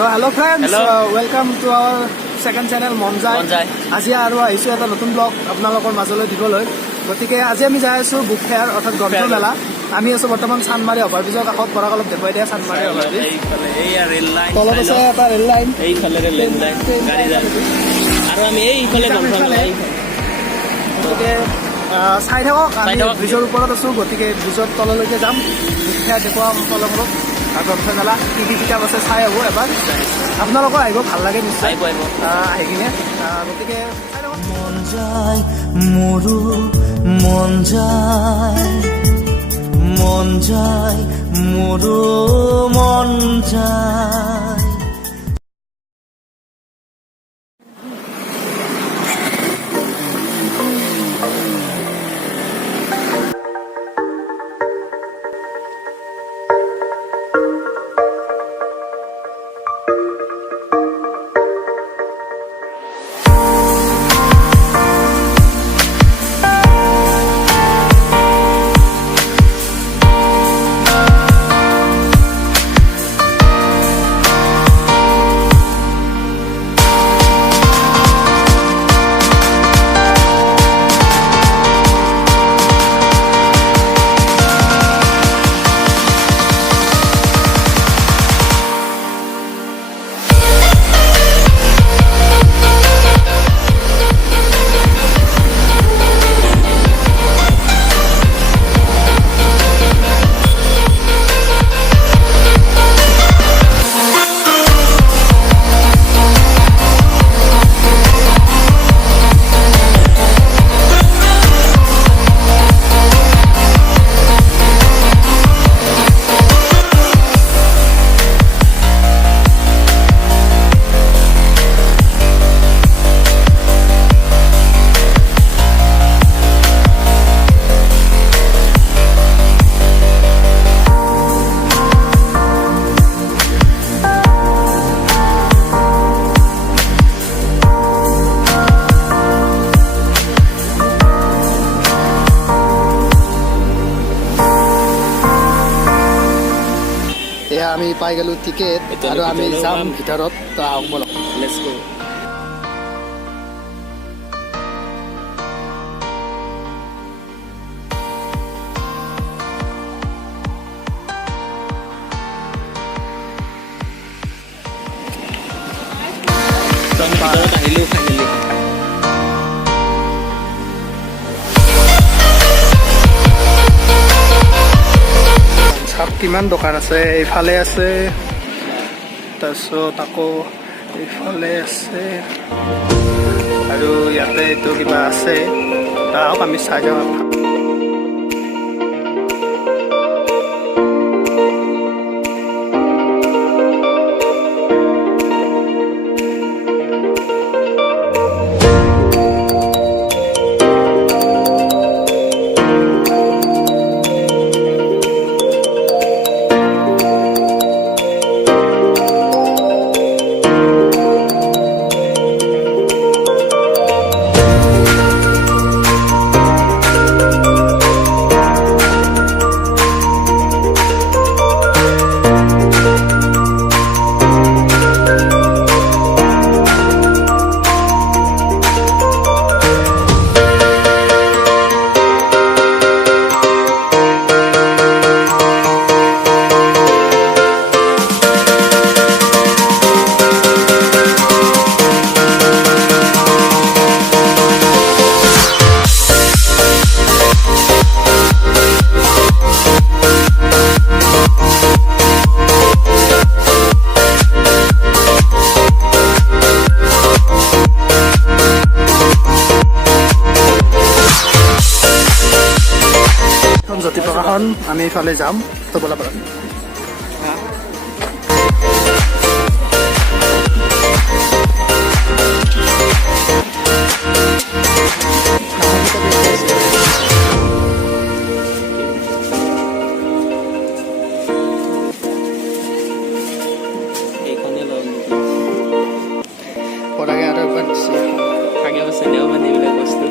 So hello friends, welcome to our second channel Monjai. আজি আৰু আহিছো এটা নতুন ব্লগ আপোনালোকৰ মাজলৈ দিবলৈ। গতিকে আজি আমি যাই আছো বুক ফেয়াৰ অৰ্থাৎ গ্ৰন্থ মেলা। আমি আছো বৰ্তমান চানমাৰী অভাৰব্ৰিজৰ কাষত পৰাক অলপ দেখুৱাই দিয়া চানমাৰী অভাৰব্ৰিজ। এইয়া ৰেল লাইন। তলত আছে এটা ৰেল লাইন। এইফালে ৰেল লাইন গাড়ী যায়। আৰু আমি এইফালে গ্ৰন্থ মেলা। গতিকে চাই থাকক, আমি ব্ৰিজৰ ওপৰত আছো। গতিকে ব্ৰিজৰ তললৈকে যাম, বুক ফেয়াৰ দেখুৱাম আপোনালোকক। গ্ৰন্থ মেলা কি কি কিতাপ আছে চাই আহিব এবাৰ। আপোনালোকৰ আহিব, ভাল লাগে নিশ্চয় আহি কিনে। গতিকে মন যায় মোৰো, মন যায়, মন যায় মোৰো, মন যায়। আমি পাই গেলো টিকেট আৰু আমি যাম ভিতৰত। তো আহক বলক, লেটস গো। আহিলো ফাইনেলি। কিমান দোকান আছে, এইফালে আছে, তাৰপিছত আকৌ এইফালে আছে, আৰু ইয়াতে এইটো কিবা আছে। আহক আমি চাই যাওঁ। জ্যোতিপ্ৰকাশন, আমি এইফালে যাম। তো বলা বলা। পৰাগে আৰু একবাৰ দিছে আগে বছৰ দেও মানে এইবিলাক বস্তু।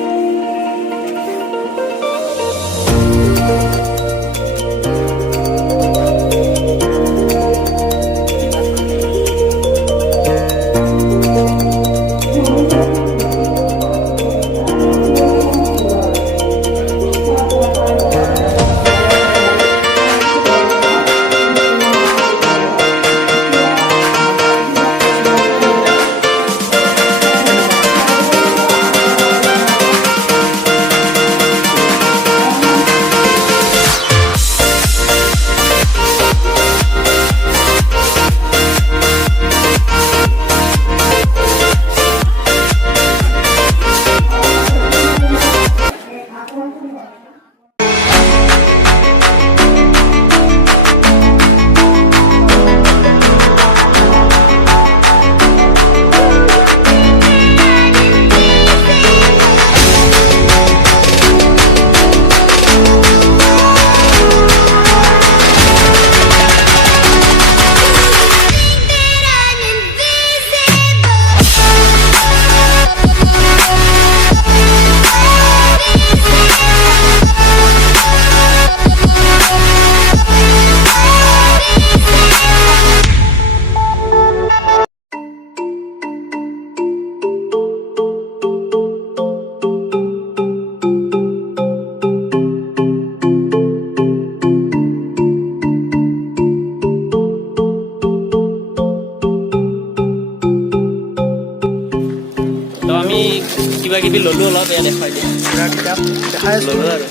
কিবা কিবি ল'লো অলপ এয়া দেখুৱাই দিয়া কিতাপ দেখাই আছোঁ ল'লো আৰু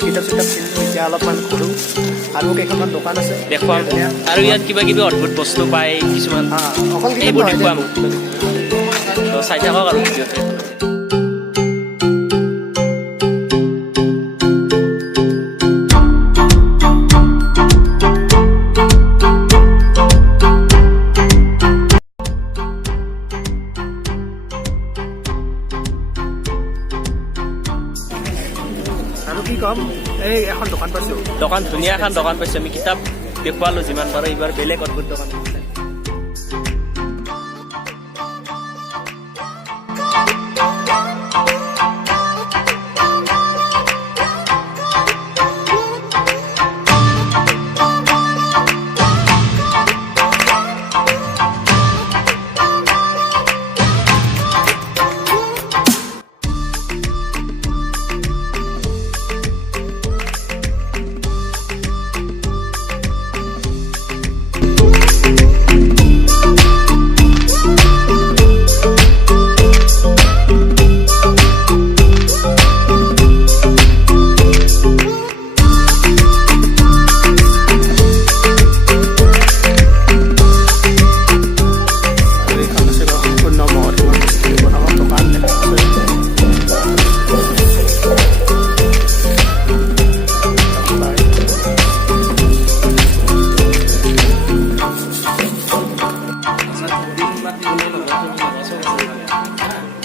কিতাপ চিতাপ কিনিলোঁ এতিয়া অলপমান ঘূৰোঁ আৰু কেইখনমান দোকান আছে দেখুৱাম আৰু ইয়াত কিবা কিবি অদ্ভুত বস্তু পায় কিছুমান অকল কিতাপ এইবোৰ নহয় দেখুৱাম তো চাই থাকক আৰু ভিডিঅ'তে আৰু কি ক'ম এই এখন দোকান পাইছোঁ দোকান ধুনীয়া এখন দোকান পাইছোঁ আমি কিতাপ দেখুৱালোঁ যিমান পাৰোঁ এইবাৰ বেলেগ অদ্ভুত দোকান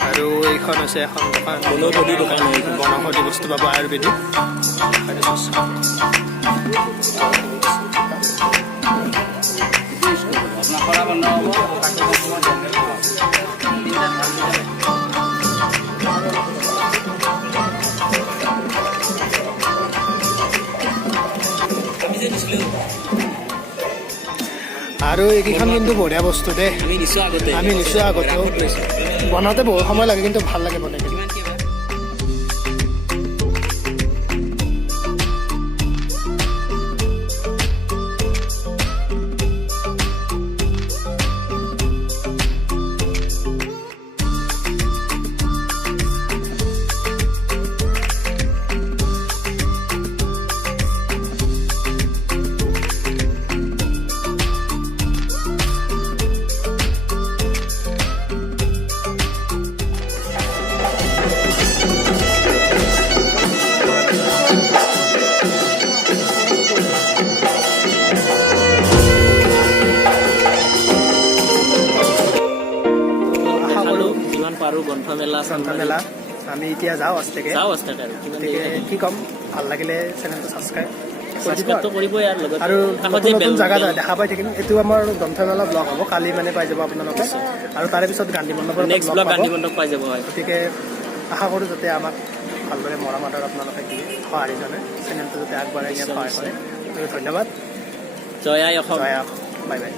আৰু এইখন হৈছে এখন দোকান বনৌষধি দোকান হয় এইখন। বনৌষধি বস্তু পাব আয়ুৰ্বেদিক আৰু এইকেইখন কিন্তু বঢ়িয়া বস্তু দেই আমি নিছোঁ আগতে আমি নিশ্চয় আগতেও বনাওঁতে বহুত সময় লাগে কিন্তু ভাল লাগে বনাই কিনে। যিমান পাৰোঁ গ্ৰন্থমেলা গ্ৰন্থমেলা আমি এতিয়া যাওঁ আস্তেকে যাওঁ আস্তাক আৰু কিমান গতিকে কি ক'ম ভাল লাগিলে চেনেলটো ছাবস্ক্ৰাইব ছাবস্ক্ৰাইবটো কৰিবই আৰু লগত আৰু কাষত নতুন যে নতুন বেল জেগা দেখা পাই থাকিম এইটো আমাৰ গ্ৰন্থমেলা ব্লগ হ'ব কালি মানে পাই যাব আপোনালোকে আৰু তাৰে পিছত গান্ধী মণ্ডপৰ নেক্সট ব্লগ গান্ধী মণ্ডপ পাই যাব হয় গতিকে আশা কৰোঁ যাতে আমাক ভালদৰে মৰম আদৰ আপোনালোকে দিয়ে সঁহাৰি জনে চেনেলটো যাতে আগবঢ়াই নিয়াত সহায় কৰে গতিকে ধন্যবাদ জয় আই অসম জয় অসম বাই বাই